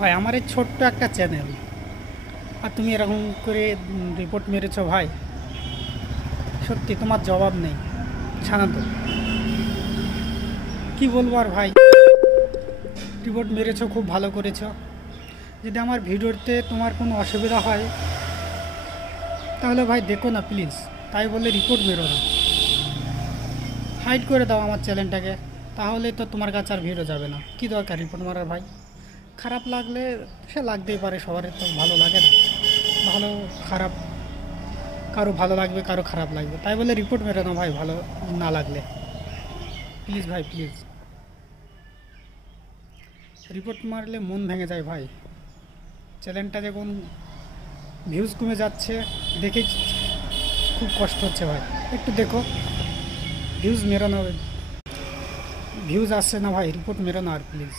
ভাই আমার এই ছোট্ট একটা চ্যানেল, আর তুমি এরকম করে রিপোর্ট মেরেছো ভাই। সত্যি তোমার জবাব নেই। ছানা তো কি বলবো আর ভাই। রিপোর্ট মেরেছো, খুব ভালো করেছো। যদি আমার ভিডিওতে তোমার কোনো অসুবিধা হয় তাহলে ভাই দেখো না প্লিজ। তাই বলে রিপোর্ট মেরো না, হাইড করে দাও আমার চ্যানেলটাকে। তাহলে তো তোমার কাছে আর ভিডিও যাবে না। কি দরকার রিপোর্ট মারার ভাই? খারাপ লাগলে সে লাগতেই পারে, সবার তো ভালো লাগে না। ভালো খারাপ, কারো ভালো লাগবে কারো খারাপ লাগবে, তাই বলে রিপোর্ট মেরো না ভাই ভালো না লাগলে। প্লিজ ভাই প্লিজ। রিপোর্ট মারলে মন ভেঙে যায় ভাই। চ্যানেলটা যখন ভিউজ কমে যাচ্ছে দেখে খুব কষ্ট হচ্ছে ভাই। একটু দেখো, ভিউজ মেরো না, ভিউজ আসছে না ভাই, রিপোর্ট মেরো না আর প্লিজ।